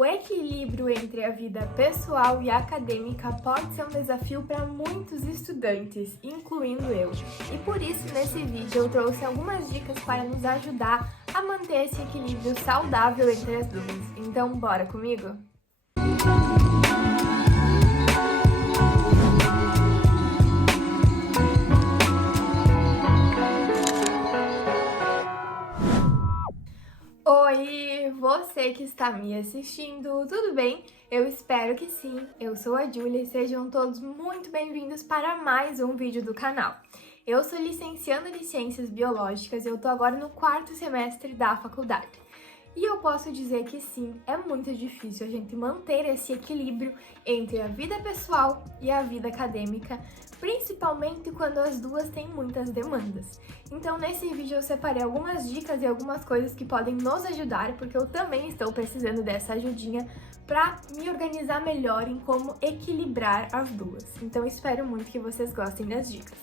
O equilíbrio entre a vida pessoal e acadêmica pode ser um desafio para muitos estudantes, incluindo eu. E por isso, nesse vídeo, eu trouxe algumas dicas para nos ajudar a manter esse equilíbrio saudável entre as duas. Então, bora comigo? Oi, você que está me assistindo, tudo bem? Eu espero que sim. Eu sou a Júlia e sejam todos muito bem-vindos para mais um vídeo do canal. Eu sou licencianda de Ciências Biológicas e eu tô agora no 4º semestre da faculdade. E eu posso dizer que sim, é muito difícil a gente manter esse equilíbrio entre a vida pessoal e a vida acadêmica, principalmente quando as duas têm muitas demandas. Então nesse vídeo eu separei algumas dicas e algumas coisas que podem nos ajudar, porque eu também estou precisando dessa ajudinha para me organizar melhor em como equilibrar as duas. Então espero muito que vocês gostem das dicas.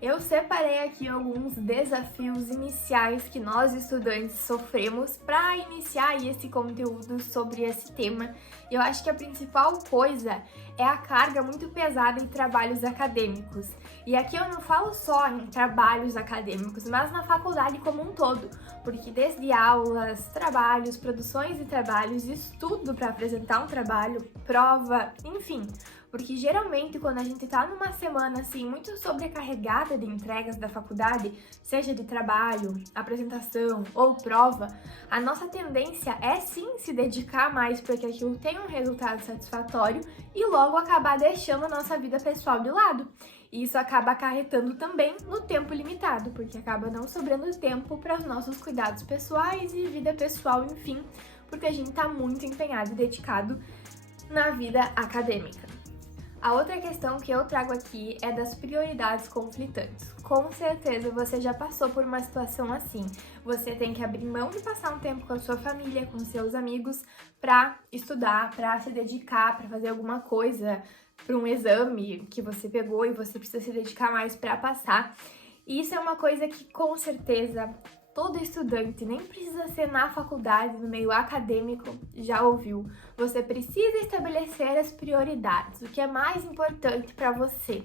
Eu separei aqui alguns desafios iniciais que nós estudantes sofremos para iniciar esse conteúdo sobre esse tema. Eu acho que a principal coisa é a carga muito pesada em trabalhos acadêmicos. E aqui eu não falo só em trabalhos acadêmicos, mas na faculdade como um todo, porque desde aulas, trabalhos, produções de trabalhos, estudo para apresentar um trabalho, prova, enfim. Porque geralmente quando a gente tá numa semana assim muito sobrecarregada de entregas da faculdade, seja de trabalho, apresentação ou prova, a nossa tendência é sim se dedicar mais para que aquilo tenha um resultado satisfatório e logo acabar deixando a nossa vida pessoal de lado. E isso acaba acarretando também no tempo limitado, porque acaba não sobrando tempo para os nossos cuidados pessoais e vida pessoal, enfim, porque a gente tá muito empenhado e dedicado na vida acadêmica. A outra questão que eu trago aqui é das prioridades conflitantes. Com certeza você já passou por uma situação assim. Você tem que abrir mão de passar um tempo com a sua família, com seus amigos, para estudar, para se dedicar, para fazer alguma coisa, para um exame que você pegou e você precisa se dedicar mais para passar. E isso é uma coisa que com certeza todo estudante, nem precisa ser na faculdade, no meio acadêmico, já ouviu. Você precisa estabelecer as prioridades, o que é mais importante para você.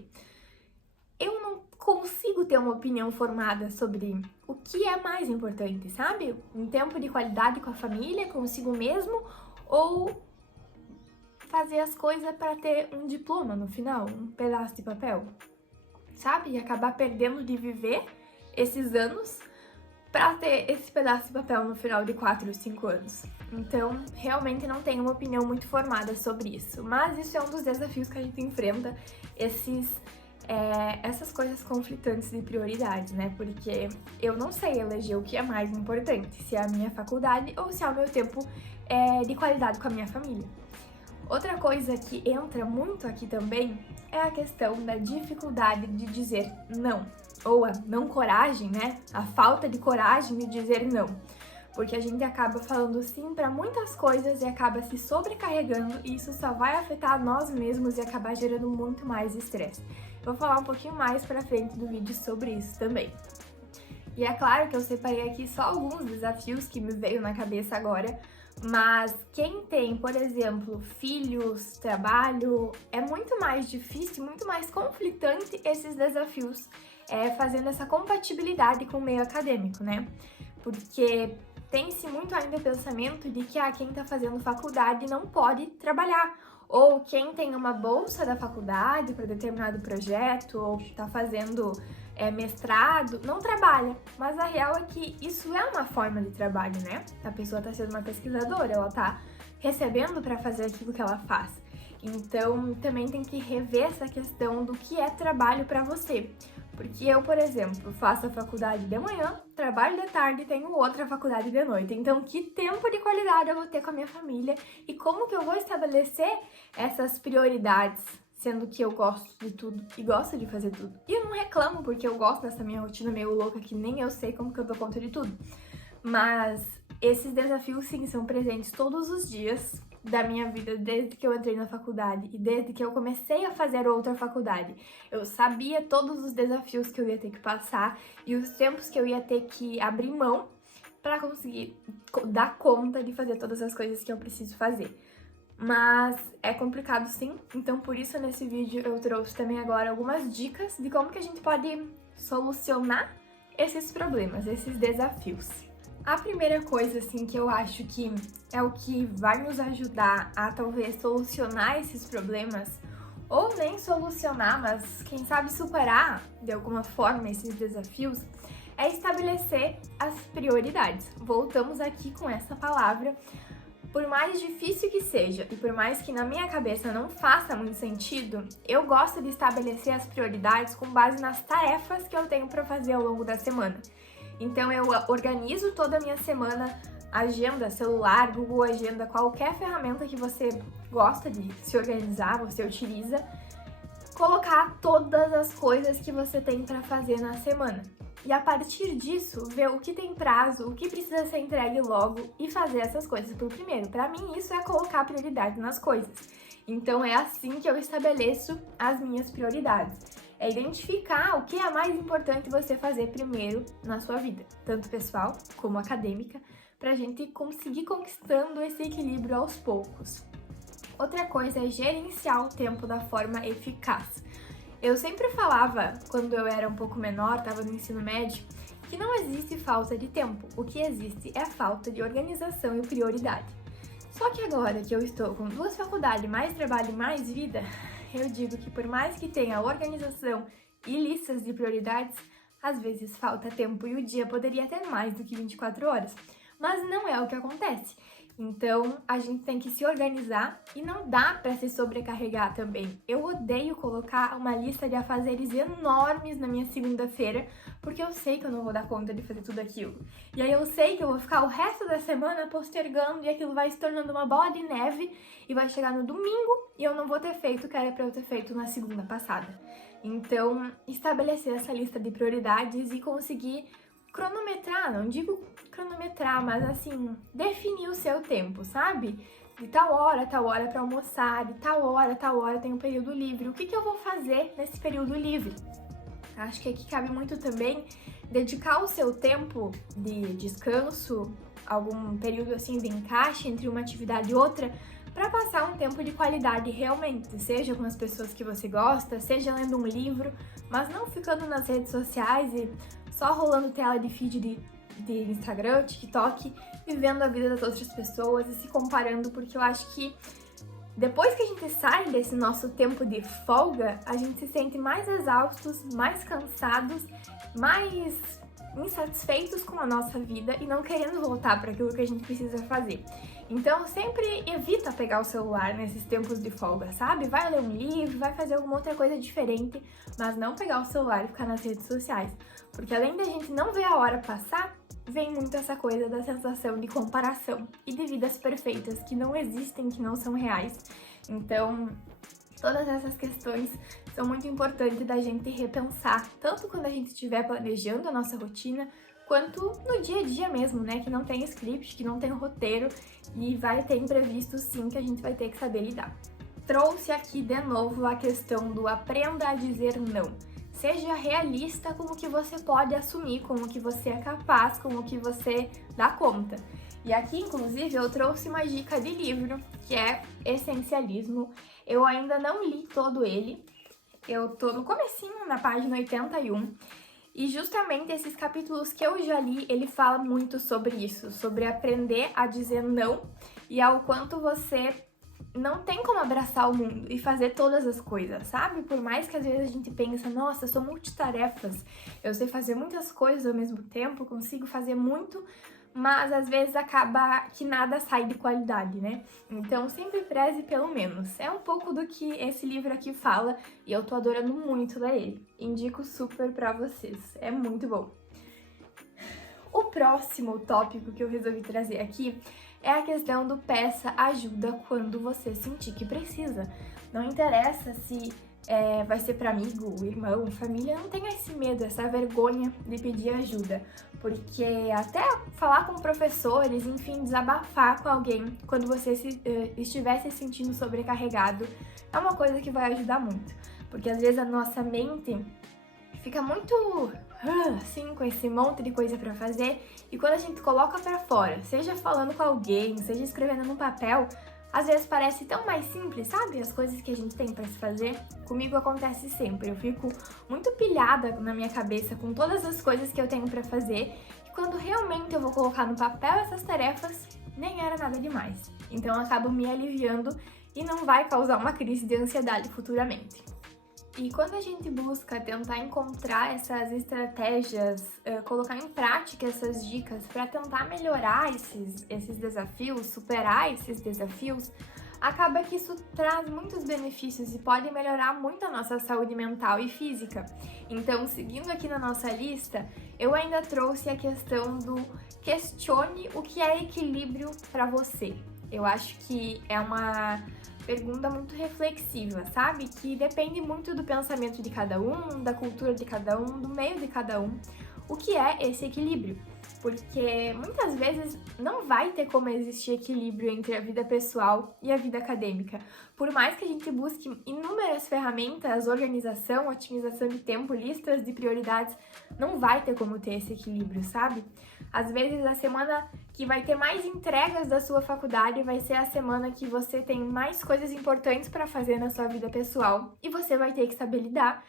Eu não consigo ter uma opinião formada sobre o que é mais importante, sabe? Um tempo de qualidade com a família, consigo mesmo, ou fazer as coisas para ter um diploma no final, um pedaço de papel, sabe? E acabar perdendo de viver esses anos para ter esse pedaço de papel no final de 4 ou 5 anos. Então, realmente não tenho uma opinião muito formada sobre isso, mas isso é um dos desafios que a gente enfrenta, essas coisas conflitantes de prioridades, né? Porque eu não sei eleger o que é mais importante, se é a minha faculdade ou se é o meu tempo de qualidade com a minha família. Outra coisa que entra muito aqui também é a questão da dificuldade de dizer não, ou a não coragem, né? A falta de coragem de dizer não. Porque a gente acaba falando sim para muitas coisas e acaba se sobrecarregando e isso só vai afetar nós mesmos e acabar gerando muito mais estresse. Vou falar um pouquinho mais pra frente do vídeo sobre isso também. E é claro que eu separei aqui só alguns desafios que me veio na cabeça agora, mas quem tem, por exemplo, filhos, trabalho, é muito mais difícil, muito mais conflitante esses desafios, fazendo essa compatibilidade com o meio acadêmico, né? Porque tem-se muito ainda o pensamento de que quem tá fazendo faculdade não pode trabalhar, ou quem tem uma bolsa da faculdade para determinado projeto, ou tá fazendo mestrado, não trabalha. Mas a real é que isso é uma forma de trabalho, né? A pessoa tá sendo uma pesquisadora, ela tá recebendo para fazer aquilo que ela faz. Então, também tem que rever essa questão do que é trabalho para você. Porque eu, por exemplo, faço a faculdade de manhã, trabalho de tarde e tenho outra faculdade de noite. Então, que tempo de qualidade eu vou ter com a minha família e como que eu vou estabelecer essas prioridades, sendo que eu gosto de tudo e gosto de fazer tudo. E eu não reclamo, porque eu gosto dessa minha rotina meio louca que nem eu sei como que eu dou conta de tudo. Mas esses desafios, sim, são presentes todos os dias da minha vida, desde que eu entrei na faculdade e desde que eu comecei a fazer outra faculdade. Eu sabia todos os desafios que eu ia ter que passar e os tempos que eu ia ter que abrir mão para conseguir dar conta de fazer todas as coisas que eu preciso fazer. Mas é complicado sim, então por isso nesse vídeo eu trouxe também agora algumas dicas de como que a gente pode solucionar esses problemas, esses desafios. A primeira coisa assim que eu acho que é o que vai nos ajudar a talvez solucionar esses problemas, ou nem solucionar, mas quem sabe superar de alguma forma esses desafios, é estabelecer as prioridades. Voltamos aqui com essa palavra. Por mais difícil que seja e por mais que na minha cabeça não faça muito sentido, eu gosto de estabelecer as prioridades com base nas tarefas que eu tenho para fazer ao longo da semana. Então eu organizo toda a minha semana, agenda, celular, Google Agenda, qualquer ferramenta que você gosta de se organizar, você utiliza, colocar todas as coisas que você tem para fazer na semana. E a partir disso, ver o que tem prazo, o que precisa ser entregue logo e fazer essas coisas por primeiro. Para mim, isso é colocar prioridade nas coisas. Então, é assim que eu estabeleço as minhas prioridades. É identificar o que é mais importante você fazer primeiro na sua vida, tanto pessoal como acadêmica, para a gente conseguir conquistando esse equilíbrio aos poucos. Outra coisa é gerenciar o tempo da forma eficaz. Eu sempre falava, quando eu era um pouco menor, estava no ensino médio, que não existe falta de tempo. O que existe é falta de organização e prioridade. Só que agora que eu estou com 2 faculdades, mais trabalho e mais vida, eu digo que por mais que tenha organização e listas de prioridades, às vezes falta tempo e o dia poderia ter mais do que 24 horas. Mas não é o que acontece. Então, a gente tem que se organizar e não dá para se sobrecarregar também. Eu odeio colocar uma lista de afazeres enormes na minha segunda-feira, porque eu sei que eu não vou dar conta de fazer tudo aquilo. E aí eu sei que eu vou ficar o resto da semana postergando e aquilo vai se tornando uma bola de neve e vai chegar no domingo e eu não vou ter feito o que era para eu ter feito na segunda passada. Então, estabelecer essa lista de prioridades e conseguir cronometrar, não digo cronometrar, mas assim, definir o seu tempo, sabe? De tal hora para almoçar, de tal hora tem um período livre. O que eu vou fazer nesse período livre? Acho que aqui cabe muito também dedicar o seu tempo de descanso, algum período assim de encaixe entre uma atividade e outra, para passar um tempo de qualidade realmente, seja com as pessoas que você gosta, seja lendo um livro, mas não ficando nas redes sociais e só rolando tela de feed de Instagram, TikTok, e vendo a vida das outras pessoas e se comparando, porque eu acho que depois que a gente sai desse nosso tempo de folga, a gente se sente mais exaustos, mais cansados, mais insatisfeitos com a nossa vida e não querendo voltar para aquilo que a gente precisa fazer. Então, sempre evita pegar o celular nesses tempos de folga, sabe? Vai ler um livro, vai fazer alguma outra coisa diferente, mas não pegar o celular e ficar nas redes sociais. Porque além da gente não ver a hora passar, vem muito essa coisa da sensação de comparação e de vidas perfeitas que não existem, que não são reais. Então, todas essas questões são muito importantes da gente repensar, tanto quando a gente estiver planejando a nossa rotina, quanto no dia a dia mesmo, né? Que não tem script, que não tem roteiro e vai ter imprevistos sim que a gente vai ter que saber lidar. Trouxe aqui de novo a questão do aprenda a dizer não. Seja realista com o que você pode assumir, com o que você é capaz, com o que você dá conta. E aqui, inclusive, eu trouxe uma dica de livro, que é Essencialismo. Eu ainda não li todo ele, eu tô no comecinho, na página 81, e justamente esses capítulos que eu já li, ele fala muito sobre isso, sobre aprender a dizer não e ao quanto você não tem como abraçar o mundo e fazer todas as coisas, sabe? Por mais que às vezes a gente pense, nossa, eu sou multitarefas, eu sei fazer muitas coisas ao mesmo tempo, consigo fazer muito, mas às vezes acaba que nada sai de qualidade, né? Então sempre preze pelo menos. É um pouco do que esse livro aqui fala e eu tô adorando muito ler ele. Indico super pra vocês, é muito bom. O próximo tópico que eu resolvi trazer aqui é a questão do peça ajuda quando você sentir que precisa. Não interessa se vai ser para amigo, irmão, família, não tenha esse medo, essa vergonha de pedir ajuda. Porque até falar com professores, enfim, desabafar com alguém quando você estiver se sentindo sobrecarregado, é uma coisa que vai ajudar muito. Porque às vezes a nossa mente fica muito assim, com esse monte de coisa pra fazer, e quando a gente coloca pra fora, seja falando com alguém, seja escrevendo no papel, às vezes parece tão mais simples, sabe? As coisas que a gente tem pra se fazer. Comigo acontece sempre, eu fico muito pilhada na minha cabeça com todas as coisas que eu tenho pra fazer, e quando realmente eu vou colocar no papel essas tarefas, nem era nada demais. Então eu acabo me aliviando e não vai causar uma crise de ansiedade futuramente. E quando a gente busca tentar encontrar essas estratégias, colocar em prática essas dicas para tentar melhorar esses desafios, superar esses desafios, acaba que isso traz muitos benefícios e pode melhorar muito a nossa saúde mental e física. Então, seguindo aqui na nossa lista, eu ainda trouxe a questão do questione o que é equilíbrio para você. Eu acho que é uma pergunta muito reflexiva, sabe? Que depende muito do pensamento de cada um, da cultura de cada um, do meio de cada um. O que é esse equilíbrio? Porque muitas vezes não vai ter como existir equilíbrio entre a vida pessoal e a vida acadêmica. Por mais que a gente busque inúmeras ferramentas, organização, otimização de tempo, listas de prioridades, não vai ter como ter esse equilíbrio, sabe? Às vezes a semana que vai ter mais entregas da sua faculdade vai ser a semana que você tem mais coisas importantes para fazer na sua vida pessoal e você vai ter que saber lidar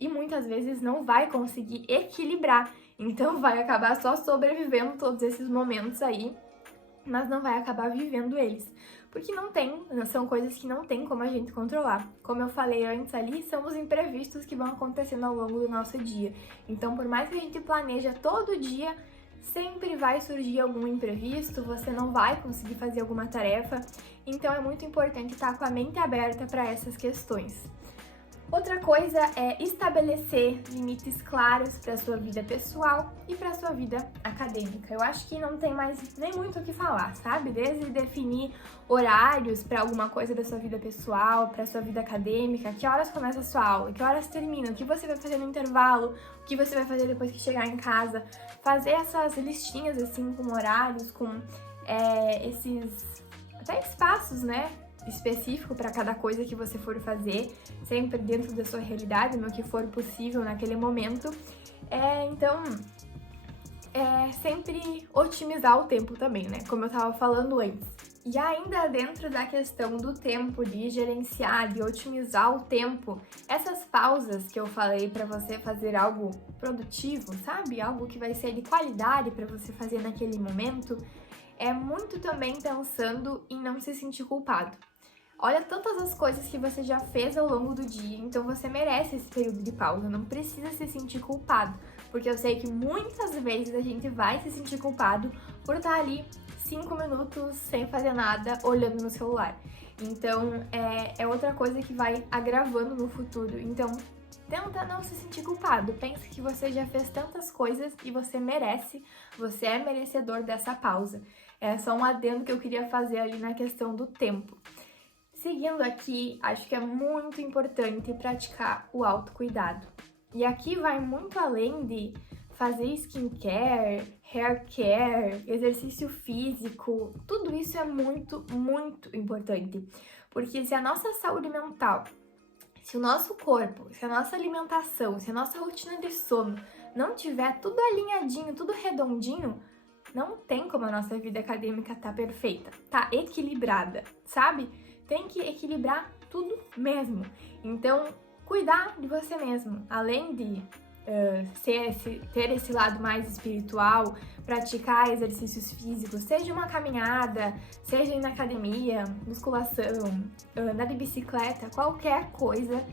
e muitas vezes não vai conseguir equilibrar. Então vai acabar só sobrevivendo todos esses momentos aí, mas não vai acabar vivendo eles. Porque são coisas que não tem como a gente controlar. Como eu falei antes ali, são os imprevistos que vão acontecendo ao longo do nosso dia. Então, por mais que a gente planeja todo dia, sempre vai surgir algum imprevisto, você não vai conseguir fazer alguma tarefa. Então é muito importante estar com a mente aberta para essas questões. Outra coisa é estabelecer limites claros para a sua vida pessoal e para a sua vida acadêmica. Eu acho que não tem mais nem muito o que falar, sabe? Desde definir horários para alguma coisa da sua vida pessoal, para a sua vida acadêmica, que horas começa a sua aula, que horas termina, o que você vai fazer no intervalo, o que você vai fazer depois que chegar em casa. Fazer essas listinhas assim com horários, com esses até espaços, né? Específico para cada coisa que você for fazer, sempre dentro da sua realidade, no que for possível naquele momento. Então, sempre otimizar o tempo também, né? Como eu tava falando antes. E ainda dentro da questão do tempo, de gerenciar, de otimizar o tempo, essas pausas que eu falei para você fazer algo produtivo, sabe? Algo que vai ser de qualidade para você fazer naquele momento, é muito também pensando em não se sentir culpado. Olha tantas as coisas que você já fez ao longo do dia, então você merece esse período de pausa, não precisa se sentir culpado, porque eu sei que muitas vezes a gente vai se sentir culpado por estar ali 5 minutos sem fazer nada, olhando no celular. Então, é outra coisa que vai agravando no futuro. Então, tenta não se sentir culpado, pense que você já fez tantas coisas e você merece, você é merecedor dessa pausa. É só um adendo que eu queria fazer ali na questão do tempo. Seguindo aqui, acho que é muito importante praticar o autocuidado. E aqui vai muito além de fazer skincare, hair care, exercício físico. Tudo isso é muito, muito importante. Porque se a nossa saúde mental, se o nosso corpo, se a nossa alimentação, se a nossa rotina de sono não tiver tudo alinhadinho, tudo redondinho, não tem como a nossa vida acadêmica tá perfeita, tá equilibrada, sabe? Tem que equilibrar tudo mesmo. Então, cuidar de você mesmo, além de ter esse lado mais espiritual, praticar exercícios físicos, seja uma caminhada, seja ir na academia, musculação, andar de bicicleta, qualquer coisa,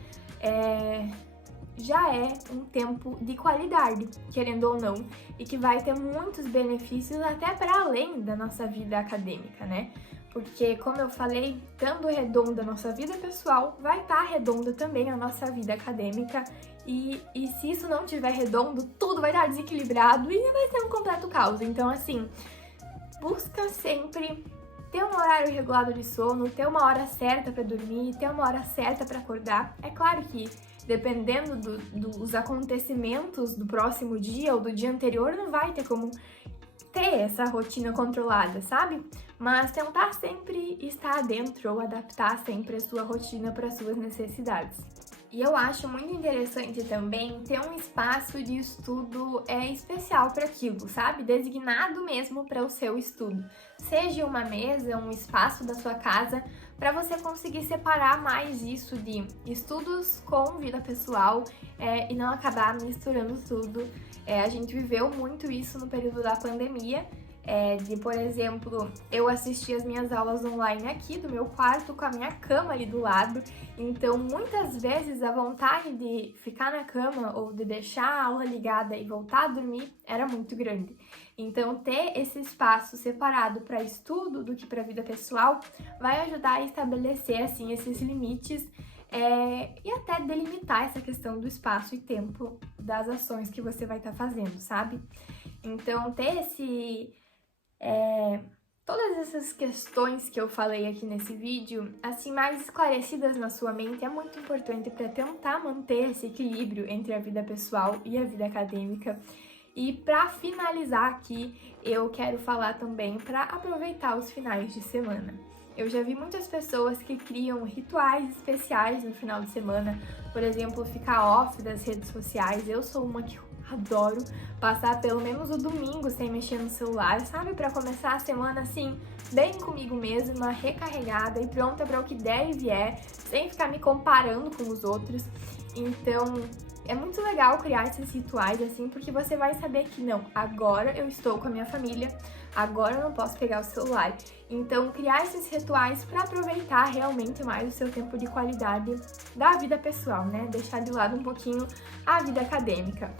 já é um tempo de qualidade, querendo ou não, e que vai ter muitos benefícios até para além da nossa vida acadêmica, né? Porque, como eu falei, estando redonda a nossa vida pessoal, vai estar redonda também a nossa vida acadêmica. E se isso não estiver redondo, tudo vai estar desequilibrado e vai ser um completo caos. Então, assim, busca sempre ter um horário regulado de sono, ter uma hora certa para dormir, ter uma hora certa para acordar. É claro que, dependendo dos acontecimentos do próximo dia ou do dia anterior, não vai ter como ter essa rotina controlada, sabe? Mas tentar sempre estar dentro ou adaptar sempre a sua rotina para as suas necessidades. E eu acho muito interessante também ter um espaço de estudo especial para aquilo, sabe? Designado mesmo para o seu estudo. Seja uma mesa, um espaço da sua casa, para você conseguir separar mais isso de estudos com vida pessoal e não acabar misturando tudo. A gente viveu muito isso no período da pandemia. Por exemplo, eu assisti as minhas aulas online aqui do meu quarto com a minha cama ali do lado, então muitas vezes a vontade de ficar na cama ou de deixar a aula ligada e voltar a dormir era muito grande. Então ter esse espaço separado para estudo do que para vida pessoal vai ajudar a estabelecer assim esses limites e até delimitar essa questão do espaço e tempo das ações que você vai estar fazendo, sabe? Então ter todas essas questões que eu falei aqui nesse vídeo, assim, mais esclarecidas na sua mente, é muito importante para tentar manter esse equilíbrio entre a vida pessoal e a vida acadêmica. E para finalizar aqui, eu quero falar também para aproveitar os finais de semana. Eu já vi muitas pessoas que criam rituais especiais no final de semana, por exemplo, ficar off das redes sociais. Eu sou uma que adoro passar pelo menos o domingo sem mexer no celular, sabe? Pra começar a semana assim, bem comigo mesma, recarregada e pronta para o que der e vier, sem ficar me comparando com os outros. Então, é muito legal criar esses rituais assim, porque você vai saber que não, agora eu estou com a minha família, agora eu não posso pegar o celular. Então, criar esses rituais para aproveitar realmente mais o seu tempo de qualidade da vida pessoal, né? Deixar de lado um pouquinho a vida acadêmica.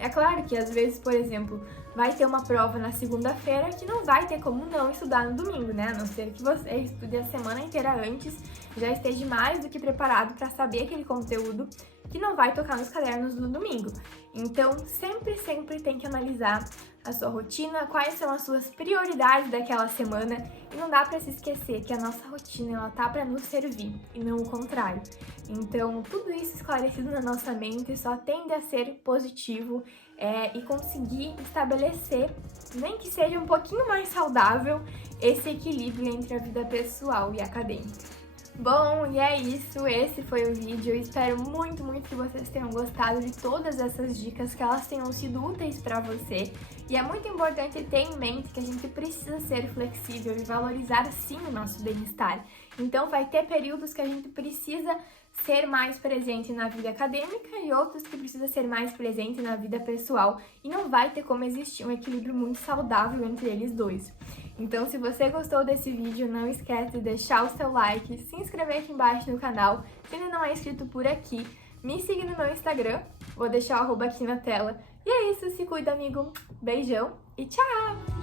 É claro que às vezes, por exemplo, vai ter uma prova na segunda-feira que não vai ter como não estudar no domingo, né? A não ser que você estude a semana inteira antes, já esteja mais do que preparado para saber aquele conteúdo que não vai tocar nos cadernos do domingo. Então, sempre tem que analisar a sua rotina, quais são as suas prioridades daquela semana, e não dá para se esquecer que a nossa rotina ela tá para nos servir e não o contrário. Então, tudo isso esclarecido na nossa mente só tende a ser positivo e conseguir estabelecer, nem que seja um pouquinho mais saudável, esse equilíbrio entre a vida pessoal e acadêmica. Bom, e é isso, esse foi o vídeo. Eu espero muito que vocês tenham gostado de todas essas dicas, que elas tenham sido úteis para você. E é muito importante ter em mente que a gente precisa ser flexível e valorizar sim o nosso bem-estar. Então vai ter períodos que a gente precisa ser mais presente na vida acadêmica e outros que precisa ser mais presente na vida pessoal, e não vai ter como existir um equilíbrio muito saudável entre eles dois. Então, se você gostou desse vídeo, não esquece de deixar o seu like, se inscrever aqui embaixo no canal, se ainda não é inscrito por aqui, me siga no meu Instagram, vou deixar o arroba aqui na tela. E é isso, se cuida, amigo. Beijão e tchau!